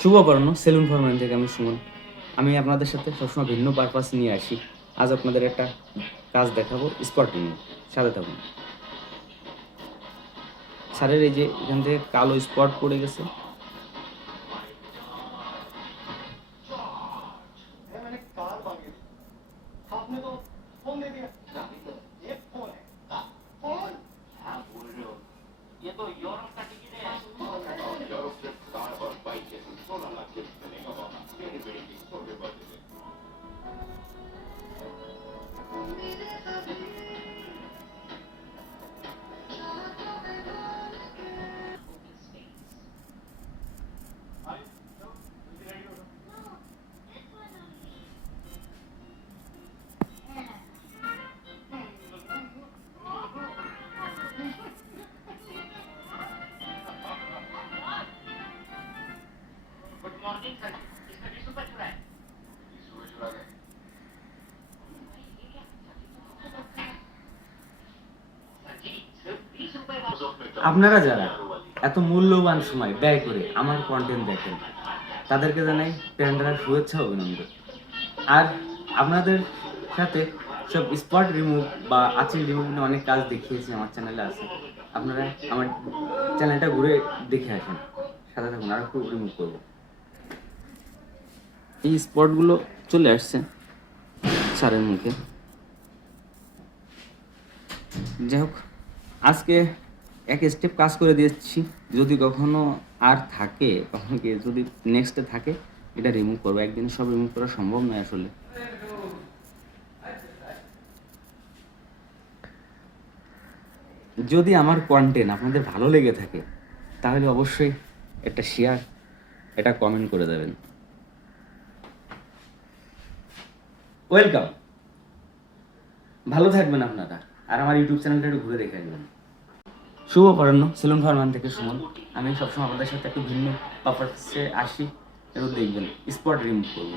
শুভ অপরাহ্ন, salon foreman থেকে আমি সুমন। আমি আপনাদের সাথে সবসময় ভিন্ন পারপাস নিয়ে আসি। আজ আপনাদের একটা কাজ দেখাবো, স্পটিং। সাথে থাকুন। স্যারের এই যে এখান থেকে কালো স্পট পড়ে গেছে, আপনারা যারা এত মূল্যবান সময় ব্যয় করে আমার কন্টেন্ট দেখেন, তাদেরকে জানাই প্যান্ডারার শুভেচ্ছা অভিনন্দন। আর আপনাদের সাথে সব স্পট রিমুভ বা আচিল রিমুভ নিয়ে অনেক কাজ দেখিয়েছি, আমার চ্যানেলে আছে। আপনারা আমার চ্যানেলটা ঘুরে দেখে আসেন, সাথে থাকুন, আর একটু রিমুভ করবো। এই স্পটগুলো চলে আসছে স্যারের মুখে। যাই হোক, আজকে এক স্টেপ কাজ করে দিয়েছি। যদি কখনো আর থাকে, কখনো কি যদি নেক্সটে থাকে, এটা রিমুভ করবো। একদিনে সব রিমুভ করা সম্ভব নয় আসলে। যদি আমার কন্টেন্ট আপনাদের ভালো লেগে থাকে, তাহলে অবশ্যই একটা শেয়ার, এটা কমেন্ট করে দেবেন। ওয়েলকাম, ভালো থাকবেন আপনারা। আর আমার ইউটিউব চ্যানেলটা একটু ঘুরে দেখে আসবেন। শুভ অপরাহ্ন, সেলুন ফরম্যান থেকে সুমন। আমি সবসময় আপনাদের সাথে একটু ভিন্ন পারপাসে আসি এবং দেখবেন স্পট রিমুভ করবো।